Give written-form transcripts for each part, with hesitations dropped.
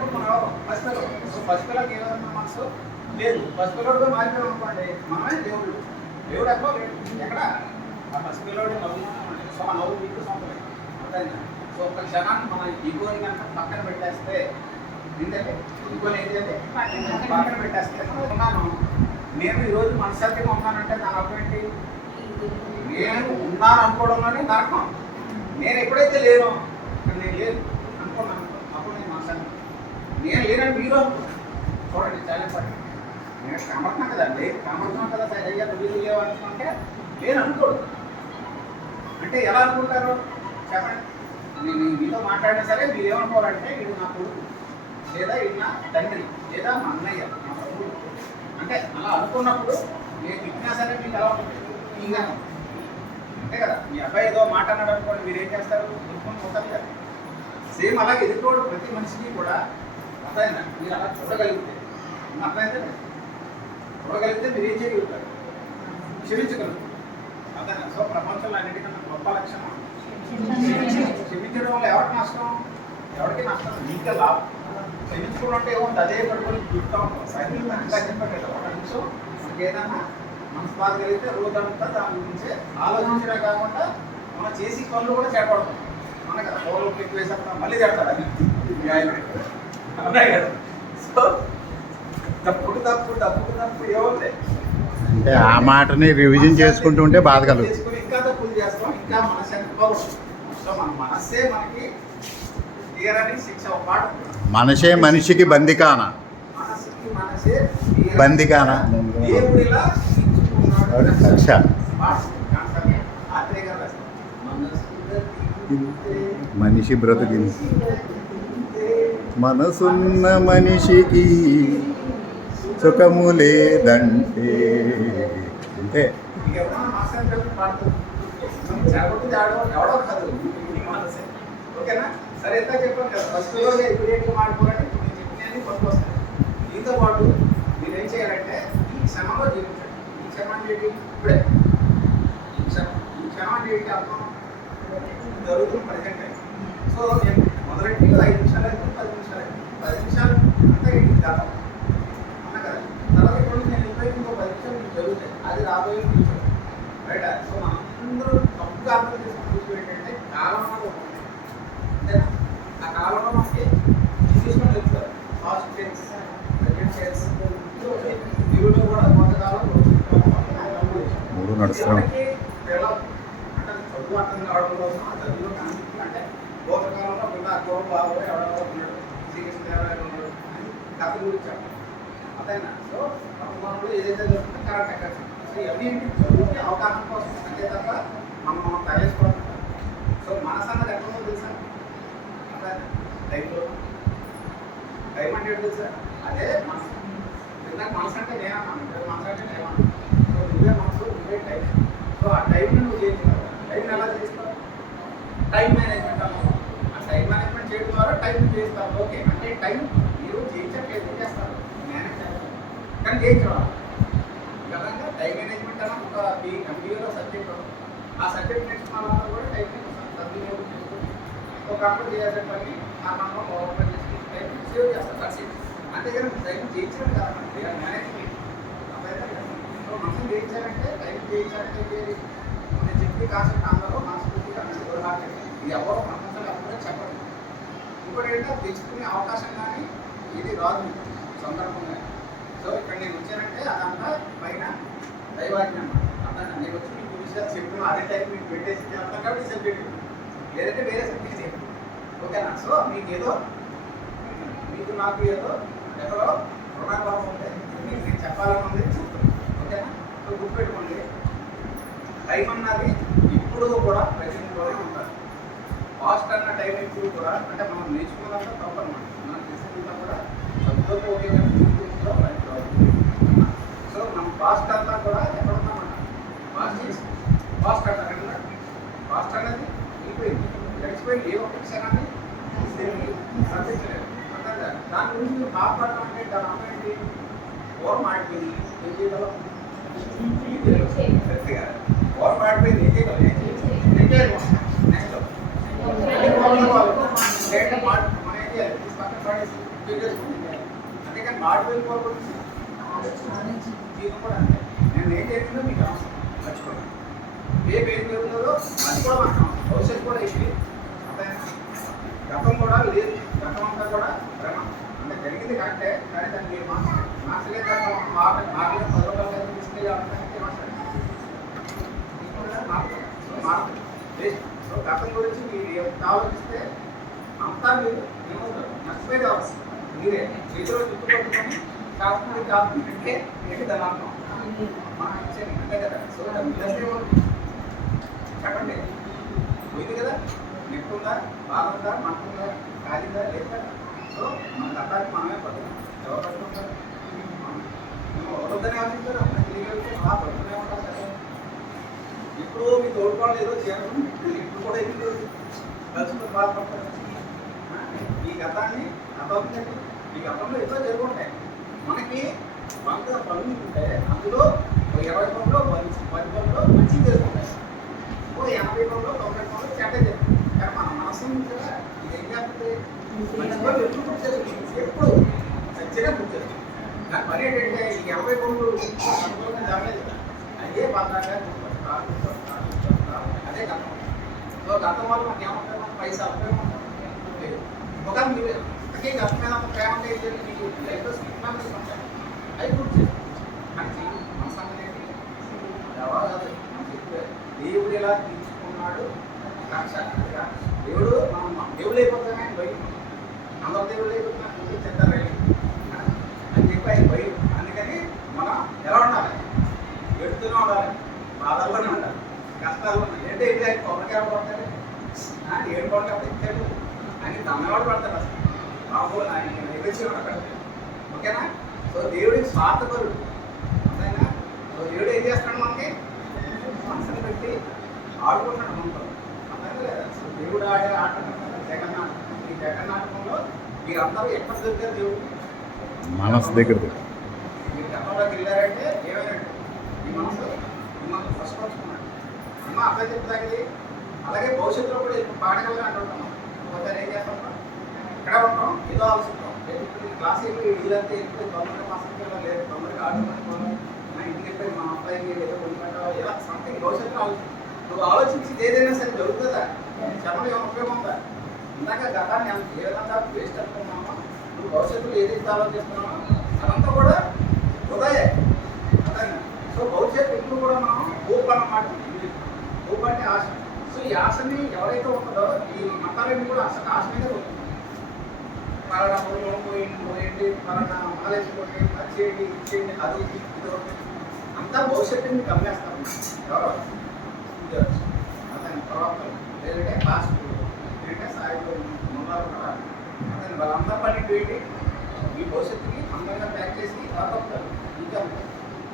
లేనప్పుడు మనం ఎవరు పసిపిల్లలు. సో పసిపిల్లలకి ఏ విధంగా మనసు లేదు. పసిపిల్లడుగా మారిపోయాం అనుకోండి, మనమే దేవుడు. దేవుడు ఎక్కడో లేడు, ఎక్కడ ఆ పసిపిల్లడు నవ్వుతున్నాం. సో ఆ నవ్వు మీకు సొంతమే అర్థమైందా? సో ఒక క్షణాన్ని మన ఈగోని కనుక పక్కన పెట్టేస్తే, ఏంటంటే ఈగోని ఏంటంటే పక్కన పెట్టేస్తే ఉన్నాను నేను ఈరోజు మనశ్శాంతిగా ఉన్నానంటే దాని అర్థం ఏంటి? నేను ఉన్నాను అనుకోవడంలోనే నరకం. నేను ఎప్పుడైతే లేనో ఇక్కడ నేను లేదు అనుకున్నాను, అప్పుడు నేను మనశ్శాంతి. నేను లేనని మీరు అనుకున్నాను. చూడండి చాలా పడి నేను కనబడుతున్నాను కదండి, కనబడుతున్నాను కదా సరే అయ్యా నువ్వు లేవు అనుకుంటే నేను అనుకోడు. అంటే ఎలా అనుకుంటారు చెప్పండి? నేను మీతో మాట్లాడినా సరే మీరు ఏమనుకోవాలంటే వీడు నా కొడుకు, లేదా వీడు నా తండ్రి, లేదా మా అన్నయ్య, మా తమ్ముడు. అంటే అలా అనుకున్నప్పుడు నేను తిట్టినా సరే మీకు ఎలా ఉంటుంది? ఇంకా అంతే కదా. మీ అబ్బాయి ఏదో మాట అన్నాడు అనుకోండి, మీరు ఏం చేస్తారు? దుఃఖం పోతారు కదా. సేమ్ అలాగే ఎదుర్కోవడం ప్రతి మనిషికి కూడా అర్థమైందా? మీరు అలా చూడగలిగితే, అర్థమైందే చూడగలిగితే మీరు ఏం చేయగలుగుతారు? క్షమించగలుగుతారు. అర్థమైనా? సో ప్రపంచంలో అన్నిటికన్నా గొప్ప లక్షణం క్షమించడం వల్ల ఎవరికి నష్టం? ఎవరికి నష్టం? ఇంకా లాభం. క్షమించుకోవడం అంటే ఏముంది? అదే పడుకొని చూస్తూ ఉంటాం. సైకిల్ అంతా చెప్పట్లేదు. ఒక నిమిషం మనకి ఏదైనా మనసు బాధ కలిగితే రోజంతా దాని గురించి ఆలోచించడే కాకుండా మనం చేసి పనులు కూడా చేపడతాం. మన కదా పౌరులు క్లిక్ వేసేస్తాం, మళ్ళీ చేస్తాడు అది అదే కదా. సో తప్పుకు తప్పు తప్పుకు తప్పు ఏముంది అంటే ఆ మాటని రివిజన్ చేసుకుంటూ ఉంటే బాధ కలుగుతుంది. చేసుకుని ఇంకా తప్పులు చేస్తాం, ఇంకా మనశ్శాంతి పోవచ్చు. సో మన మనస్సే మనకి తీరని శిక్ష ఒక పాట. మనసే మనిషికి బందికాన, మనసుకి మనసే బందికాన దేవుడిలా శిక్షించుకున్నాడు. రక్ష. మనిషి బ్రతికింది, మనసున్న మనిషికి సుఖము లేదంటే అంటే ఎవడో కాదు మనసే. ఓకేనా? సరే ఎంత చెప్పాను కదా, ఫస్ట్ రోజే ఇమీడియట్గా మాడిపోవాలంటే ఇప్పుడు నేను చెప్పినవి కొత్త వస్తాయి. దీంతో పాటు మీరు ఏం చేయాలంటే ఈ క్షణంలో జీవించండి. ఈ క్షణం అంటే ఏంటి? ఇప్పుడే ఈ క్షణం అంటే ఏంటి అర్థం? జరుగుతుంది ప్రజెంట్ అయింది. సో నేను మొదలెట్టి 5 నిమిషాలు అయితే 10 నిమిషాలు అయితే 10 నిమిషాలు అంతా ఏంటి గతం అన్న కదా. తర్వాత ఇక్కడ నుంచి నేను వెళ్ళిపోయి ఇంకో 10 నిమిషాలు మీకు జరుగుతాయి, అది రాబోయే ఫ్యూచర్ రైట్. సో మనం అందరూ తప్పుగా అర్థం చేసుకుని ఫ్యూచర్ ఏంటంటే కాలం ఉంటుంది అంతేనా? ఆ కాలంలో మనకి తీసుకొని వెళ్తారు past tense, present tense, future కూడా కొంతకాలం మూడు నడుస్తున్నాం. అంటే చదువు అర్థం కావడం కోసం చదువులో కాన్సెప్ట్ అంటే పూర్వకాలంలో ఉన్న గోడ బాబు ఎవరెవరో ఉన్నాడు, శ్రీకృష్ణదేవరాయలు ఉన్నాడు అని కథ గురించి చెప్పాలి అదేనా. సో మనలో ఏదైతే జరుగుతుందో కరెక్ట్ అక్కడ. సో ఇవన్నీ చదువుకి అవగాహన కోసం అంతే తప్ప మనం తయారేసుకోవాలి. సో మనసు అన్నది ఎక్కడో తెలుసా? అదే టైంలో టైం అంటే తెలుసా? అదే మనసు. ఇందాక మనసు అంటే నేనన్నాను, మనసు అంటే నేనన్నాను. సో నువ్వే మనసు, నువ్వే టైం. సో ఆ టైంని నువ్వు చేయగలవు. టైంని ఎలా చేస్తావు? టైం మేనేజ్మెంట్ అన్నావు. ఆ టైం మేనేజ్మెంట్ చేయడం ద్వారా టైం చేస్తావు. ఓకే అంటే టైం మీరు చేయించట్లేదు, ఏం చేస్తారు? మేనేజ్ చేస్తారు కానీ చేయించడం విధంగా టైం మేనేజ్మెంట్ అన్న ఒక కంపెనీలో సబ్జెక్ట్ ఉంది. ఆ సబ్జెక్ట్ నేర్చుకున్న వాళ్ళు కూడా టైం సద్వినియోగం చేసుకుని ఒక అప్పుడు చేయాల్సిన పని ఆ మనలో ఓపెన్ చేసి టైం సేవ్ చేస్తారు. ఖర్చు అంతేగాని టైం చేయించడం కాదండి, మేనేజ్మెంట్. సో మనం చేయించాలంటే టైం చేయించాలంటే నేను చెప్పే కాన్సెప్ట్ అందరూ మనస్ఫూర్తిగా ఇది ఎవరో ప్రపంచంలో ఎవరో చెప్పరు. ఇంకోటి ఏంటంటే తెచ్చుకునే అవకాశం కానీ ఇది రాదు సందర్భంగా. సో ఇక్కడ నేను వచ్చానంటే అదంతా పైన దైవాజ్ఞ అన్నమాట. అర్థం నేను వచ్చి మీకు విషయాలు చెప్పిన అదే టైం మీకు పెట్టేసి అర్థం కాబట్టి సబ్జెక్ట్ లేదంటే వేరే సబ్జెక్ట్ చెప్పి ఓకేనా. సో మీకు ఏదో మీకు నాకు ఏదో ఎక్కడో రుణాభావం ఉంటే మీకు నేను చెప్పాలని ఉంది చెప్తాను ఓకేనా. సో గుర్తుపెట్టుకోండి, టైం అన్నది ఇప్పుడు కూడా ప్రజెంట్లోనే ఉంటుంది. పాస్ట్ అన్న టైం ఇప్పుడు కూడా అంటే మనం నేర్చుకున్నంత తప్ప అనమాట. మనం తీసుకుంటా కూడా చదువుకోగా సో మనం పాస్ట్ అంతా కూడా ఎక్కడ ఉన్నామన్నా పాస్ట్ అంటారు. పాస్ట్ అనేది అయిపోయింది, గడిచిపోయింది. ఏ ఒక్క క్షణాన్ని సాధించలేదు. దాని గురించి మీరు బాధపడడం అంటే దాని అమ్మ ఏంటి? ఓరం ఆడిపోయింది, ఏం చేయగలం? ఓరం ఆడిపోయింది, ఏం చేయగలం? ఏం చేయాలి? నెక్స్ట్ మనం ఏం చేయాలి? పక్కన పడేసి ఉపయోగ చేసుకుంటే అంతేకాని వాటి వెళ్ళిపోకూడదు. జీవితం కూడా అంతే. నేను ఏం చేసిందో మీకు అవసరం మర్చిపోండి. రేపు ఏం జరుగుతుందో అది కూడా మనకు అవసరం. భవిష్యత్తు కూడా ఏంటి అంటే గతం కూడా లేదు. గతం అంతా కూడా భ్రమ. అంటే జరిగింది కరెక్టే, కానీ దాన్ని మీరు మార్చలేదు. మార్చలేదు 10 రూపాయలు తీసుకెళ్ళి అవసరం మార్పు వేస్ట్. సో గతం గురించి మీరు ఆలోచిస్తే అంతా మీరు ఏమవుతారు నష్టపోయేది అవసరం. మీరే చేతిలో చుట్టుపట్టుకొని కాకుండా కాకుంటే ఏంటి దాని అర్థం మనం ఇచ్చేది అంతే కదా. సో దాన్ని చేస్తే చెప్పండి పోయింది కదా. నెట్ ఉందా, బాధ ఉందా, మంట ఉందా, కాలిందా లేదు కదా. సో మన గతానికి మనమే పడుతున్నాం. ఎవరు పడుతుంటారు? మేము వద్దనే ఆలోచిస్తారు. మనకి తెలియగలిగితే బాగా పడుతూనే ఉంటారు కదా. ఇప్పుడు మీ తోడుకోవడం ఏదో చేయడం ఇప్పుడు కూడా ఎందుకు కలుసుకుని బాధపడతారు. ఈ గతాన్ని గతంలో ఈ గతంలో ఏదో జరుగుంటాయి. మనకి 100 పనులు ఉంటే అందులో 20 పనులు 10 పనులు మంచిగా జరుగుతుంటాయి. 80 పనులు 90 పనులు చెడ్డ జరుగుతుంది. కానీ మన మనసు కదా ఇది ఏం చేస్తుంది, మంచి పనులు ఎప్పుడు గుర్తు చేస్తుంది, ఎప్పుడు ఖచ్చితంగా గుర్తు చేస్తుంది. దాని పని ఏంటంటే ఈ 80 పనులు జరగలేదు కదా, అదే బాగా అదే గతం. సో గతం వల్ల మనకి ఏమంటారు, మన పైసా ఉపయోగం లేదు. ఒక మీరు అందుకే గతం మీద ప్రేమ మీకు లైఫ్లో స్కిప్ మెంబర్స్ ఉంటాయి, అవి గుర్తు చేస్తాం. కానీ మన సంగతి ఏంటి, ఎవరు కాదు మనం చెప్పే దేవుడు ఎలా తీసుకున్నాడు రక్ష. దేవుడు మనం దేవుడు అయిపోతామే ఆయన భయం. అందరు దేవుడు అయిపోతున్నా చెప్తారు అని చెప్పి ఆయన భయం. అందుకని మనం ఎలా ఉండాలి, ఎడుతూనే ఉండాలి, బాధల్లోనే ఉండాలి, కష్టాలు ఏంటంటే ఇది ఆయన కొబ్బరికాయ పడతాడు, ఏడుకోవడం అప్పుడు ఇచ్చాడు అని తమ్మవాడు పడతాడు. అసలు బాబు ఆయన ఎదుర్చి పడతాడు. ఓకేనా. సో దేవుడికి స్వార్థపరుడు అంతేనా. సో దేవుడు ఏం చేస్తాడు, మనకి మనసుని పెట్టి ఆడుకుంటున్నాడు మనతో అంతే లేదా. సో దేవుడు ఆడే ఆట జగన్నాటకం. ఈ జగన్నాటకంలో మీరందరూ ఎక్కడ దొరికారు, దేవుడు మనసు దగ్గర మీరు గతంలోకి వెళ్ళారంటే ఏమైనట్టు ఈ మనసు మిమ్మల్ని స్పష్టపరుచుకున్నాడు. సినిమా అర్థం చెప్తాకి. అలాగే భవిష్యత్తులో కూడా పాడగలగా అంటుంటాం. ఒకసారి ఏం చేస్తాం, ఇక్కడ ఉంటాం ఏదో ఆలోచిస్తాం. క్లాస్ వీళ్ళంతా ఎక్కువ తొందరగా మాసంలో లేదు, తొందరగా ఆడుకుంటున్నాం, ఇంటికి చెప్పి మా అబ్బాయికి ఏదో కొనుక్కుంటావు, ఇలా సంథింగ్ భవిష్యత్తులో ఆలోచిస్తాం. నువ్వు ఆలోచించి ఏదైనా సరే జరుగుతుందా, చెప్పడం ఏమైనా ఉపయోగం ఉందా. ఇందాక గతాన్ని ఏ విధంగా వేస్ట్ అనుకున్నామో, నువ్వు భవిష్యత్తులో ఏదైతే ఆలోచిస్తున్నామో అదంతా కూడా హృదయే అదే. సో భవిష్యత్తు ఎప్పుడు కూడా మనం హోప్ అన్నమాట. హోప్ అంటే ఆశ. సో ఈ ఆశని ఎవరైతే ఉంటుందో ఈ మతాలన్నీ కూడా అసలు ఆశ మీద ఉంటుంది. పలానా ఊళ్ళో పోయింది, పలానా మాలేసుకోండి, అది చేయండి, ఇది చేయండి, అది ఇది అంతా భవిష్యత్తుని గమనిస్తాం. ఎవరో అతని ప్రవక్తలు లేదంటే లాస్ట్ ఏంటంటే సాయిబు ముందాలు కూడా అతని వాళ్ళందరూ పన్నెండు ఏంటి ఈ భవిష్యత్తుకి అందంగా ప్యాక్ చేసి రాబోతారు. ఇంకా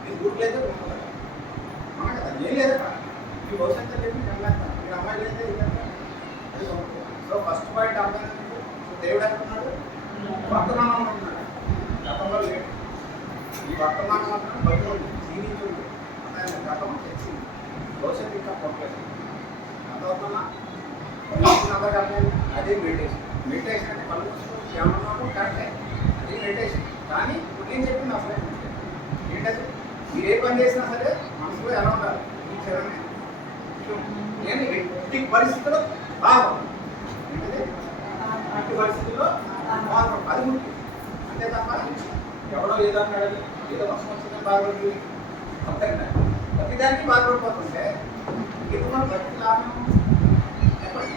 మీరు గుడ్ లేదు మన కదా ఏం లేదా ఈ భవిష్యత్తు చెప్పి గమనిస్తాం. మీరు అమ్మాయి లేదా ఇదంతా అది. సో ఫస్ట్ పాయింట్ అర్థం దేవుడు అంటున్నాడు వర్తమానం అంటున్నాడు, గతంలో లేదు. ఈ వర్తమానం మాత్రం బయట ఉంది, జీవించింది. అతని గతం తెచ్చింది, భవిష్యత్తు ఇంకా పొందలేదు. గతవర్తమా అదే మెడిటేషన్. మెడిటేషన్ అంటే పళ్ళు ఏమన్నాము కరెక్టే, అది మెడిటేషన్. కానీ ఇప్పుడు నేను చెప్పింది అసలు ఏంటంటే మీరు ఏ పని చేసినా సరే మనసులో ఎలా ఉండాలి, ఈ చరణమే నేను ఎట్టి పరిస్థితుల్లో బాగుంది. ఏంటంటే ఎట్టి పరిస్థితుల్లో బాగుంది, అది ముఖ్యం. అంతే తప్ప ఎవడో ఏదో అన్నాడు, ఏదో వర్షం వచ్చిందని బాధపడి అంతేనా ప్రతిదానికి బాధపడిపోతుంటే ఇది మనం ప్రతి లాభం చెప్పండి.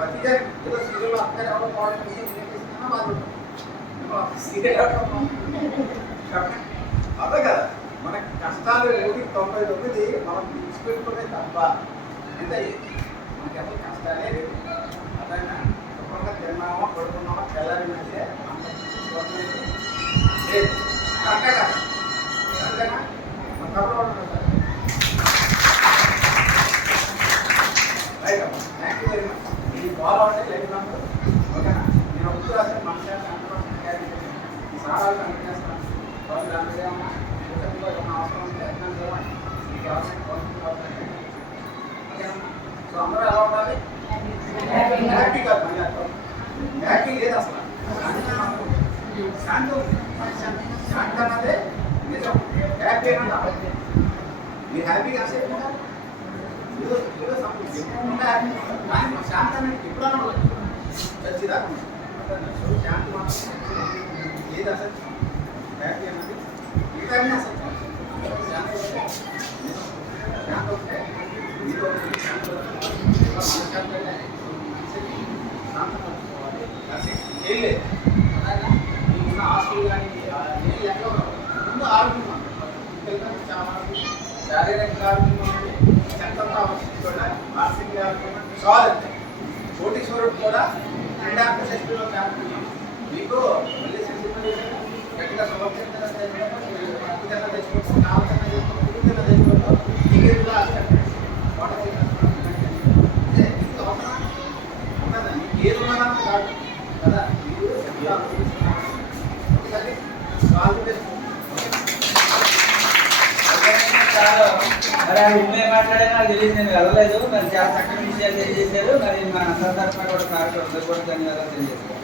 ప్రతిదానికి ఏదో సీరియల్లో అక్కడ ఎవరో పోవడం చేసినా బాధపడుతుంది. సీరియల్ అదే కదా మనకి కష్టాలు 99 మనం తీసుకెళ్ళుకునే తప్ప అంటే మనకి అసలు కష్టాలే లేవు. అదైనా శుభ్రంగా తిన్నామో పడుకున్నామో తెల్లారి అంటే లేదు అంతేగా అంతేనా మన తప్ప రైట్ అమ్మా. Thank you very much. ఈ ఫాలో అంటే లైఫ్ లాంగ్ ఓకేనా. నేను ఒప్పుడు రాసిన మనసు ఈ సారాలు కనెక్ట్ చేస్తాను. వాళ్ళు దాంట్లో ఏమన్నా అవసరం ఉంటే నన్ను చూడండి. మీకు అవసరం ఓకేనా. సో అందరూ ఎలా ఉండాలి, హ్యాపీ కాదు, హ్యాపీ లేదు అసలు. శాంతి ఉంది. శాంతి అన్నదే నిజం. హ్యాపీ అన్నది అబద్ధం. మీరు హ్యాపీగా అసెప్ట్ ఉంటారు. ఏదో సంథింగ్ ఎక్కువ ఉండాలి. కానీ శాంతి అనేది ఎప్పుడన్నా ఉండదు. చచ్చిదా సో శాంతి మాత్రం ఏది అసలు హ్యాపీ అన్నది మిగతా అసలు శాంతి శాంతి వస్తే మీతో శాంతి మనశ్శాంతి ఏం లేదు మీకున్న ఆస్తులు కానీ ఏం ఎక్కడ ముందు ఆరోగ్యం శారీరక ఆరోగ్యం చెత్తంతా అవసరం మానసిక ఆరోగ్యం చాలు అంతే. కోటీశ్వరుడు కూడా డాక్టర్ శక్తిలో మీకు మళ్ళీ గట్టిగా సమర్థన తెచ్చుకోవచ్చు కావాల్సిన తెచ్చుకోవచ్చు టికెట్గా ఏది ఉన్నదా కాదు కదా మీరు మరి ఆ ఉమ్మే మాట్లాడే నాకు తెలియదు, నేను వెళ్ళలేదు. మరి చాలా చక్కని విషయాలు తెలియజేశారు. మరి మా అందరి తరఫున కూడా సార్ కూడా ధన్యవాదాలు తెలియజేస్తాను.